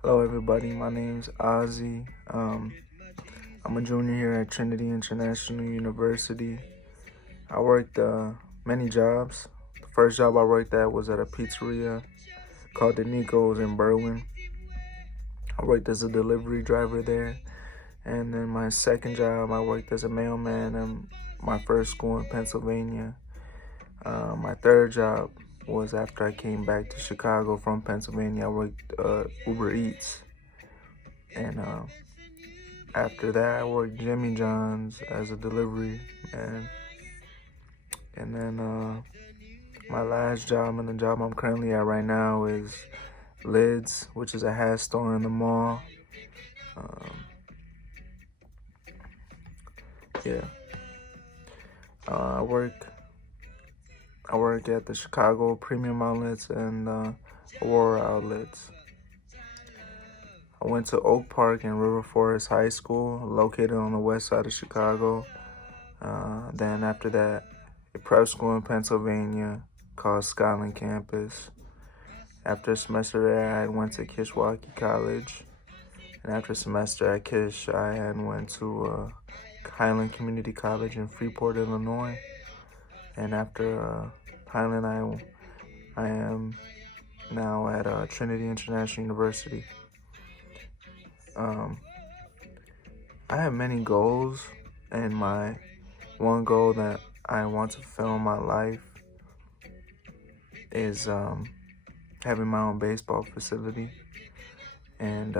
Hello, everybody. My name's Ozzy. I'm a junior here at Trinity International University. I worked many jobs. The first job I worked at was at a pizzeria called the Nico's in Berwyn. I worked as a delivery driver there. And then my second job, I worked as a mailman in my first school in Pennsylvania. My third job was after I came back to Chicago from Pennsylvania. I worked Uber Eats. And after that, I worked Jimmy John's as a delivery man. And then my last job and the job I'm currently at right now is Lids, which is a hat store in the mall. Um, yeah, uh, I work. I work at the Chicago Premium Outlets and Aurora Outlets. I went to Oak Park and River Forest High School, located on the west side of Chicago. Then after that, a prep school in Pennsylvania called Skyland Campus. After a semester there, I went to Kishwaukee College. And after a semester at Kish, I had went to Highland Community College in Freeport, Illinois. And after Highland, I am now at Trinity International University. I have many goals, and my one goal that I want to fulfill in my life is having my own baseball facility. And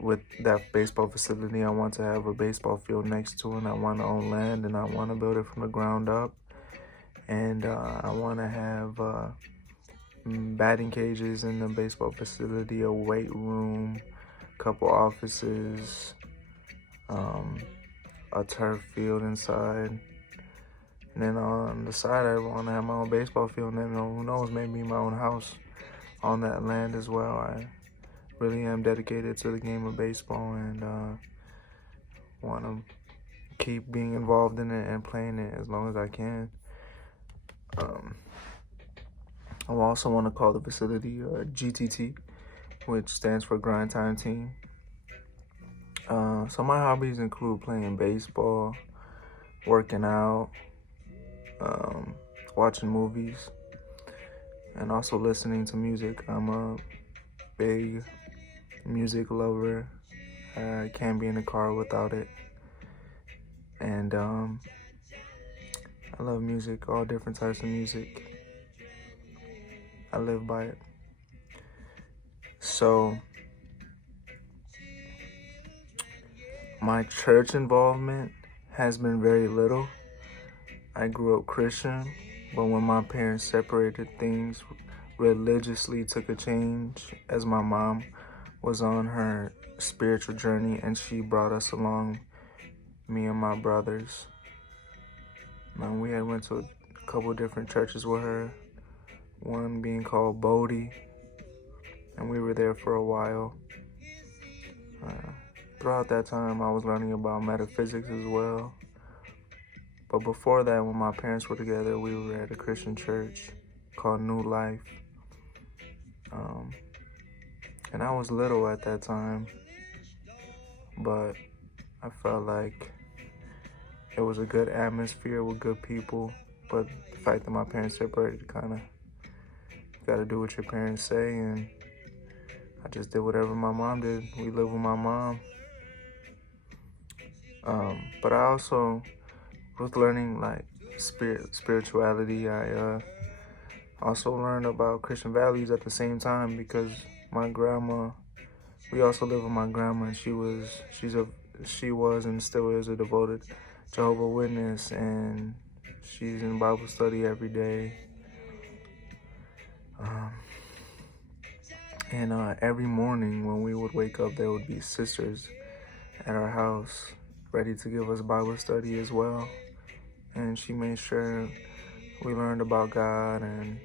with that baseball facility, I want to have a baseball field next to it, and I want to own land, and I want to build it from the ground up. And I want to have batting cages in the baseball facility, a weight room, a couple offices, a turf field inside. And then on the side, I want to have my own baseball field, and then who knows, maybe my own house on that land as well. I really am dedicated to the game of baseball and want to keep being involved in it and playing it as long as I can. I also want to call the facility GTT, which stands for Grind Time Team. So my hobbies include playing baseball, working out, watching movies, and also listening to music. I'm a big music lover. I can't be in the car without it. And I love music, all different types of music. I live by it. So my church involvement has been very little. I grew up Christian, but when my parents separated, things religiously took a change as my mom was on her spiritual journey and she brought us along, me and my brothers. And we had went to a couple different churches with her, one being called Bodhi, and we were there for a while. Throughout that time, I was learning about metaphysics as well. But before that, when my parents were together, we were at a Christian church called New Life. And I was little at that time, but I felt like it was a good atmosphere with good people. But the fact that my parents separated, kind of, you got to do what your parents say, and I just did whatever my mom did. We lived with my mom. But I also was learning like spirituality. I also learned about Christian values at the same time because my grandma, we also live with my grandma, and she was and still is a devoted Jehovah's Witness, and she's in Bible study every day. And every morning when we would wake up, there would be sisters at our house ready to give us Bible study as well. And she made sure we learned about God and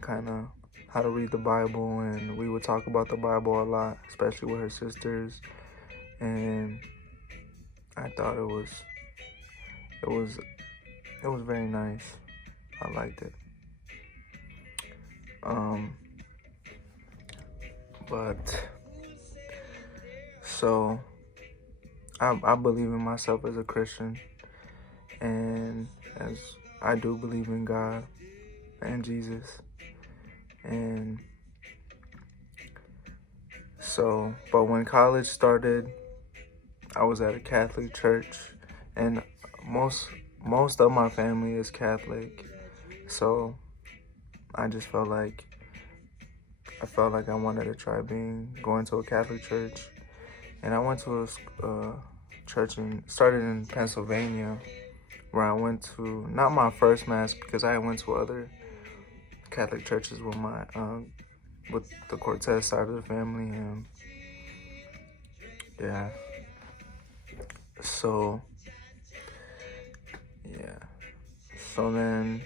kind of how to read the Bible, and we would talk about the Bible a lot, especially with her sisters. And I thought it was very nice. I liked it. But so I believe in myself as a Christian, and as I do believe in God and Jesus. And so, but when college started, I was at a Catholic church, and most of my family is Catholic. So I just felt like I wanted to try going to a Catholic church, and I went to a church and started in Pennsylvania, where I went to not my first mass because I went to other Catholic churches with my with the Cortez side of the family, and yeah. So yeah. So then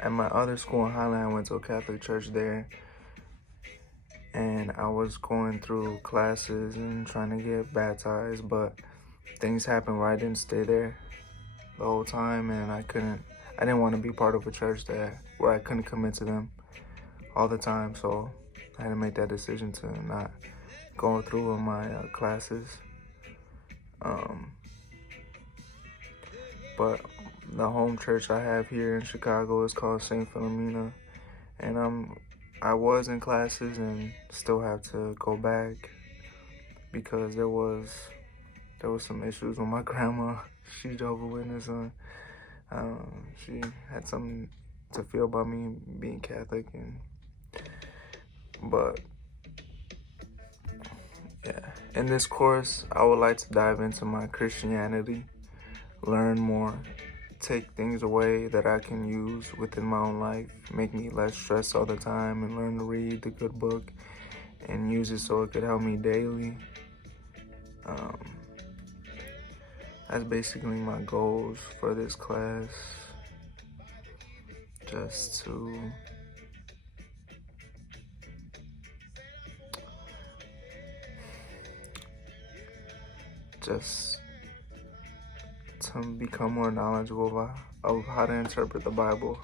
at my other school in Highland, I went to a Catholic church there, and I was going through classes and trying to get baptized, but things happened where I didn't stay there the whole time, and I didn't want to be part of a church where I couldn't commit to them all the time, so I had to make that decision to not go through with my classes. But the home church I have here in Chicago is called St. Philomena, and I was in classes and still have to go back because there was some issues with my grandma. She's Jehovah's Witness, and she had something to feel about me being Catholic, but yeah. In this course, I would like to dive into my Christianity, learn more, take things away that I can use within my own life, make me less stressed all the time, and learn to read the good book and use it so it could help me daily. That's basically my goals for this class. Just to become more knowledgeable of how to interpret the Bible.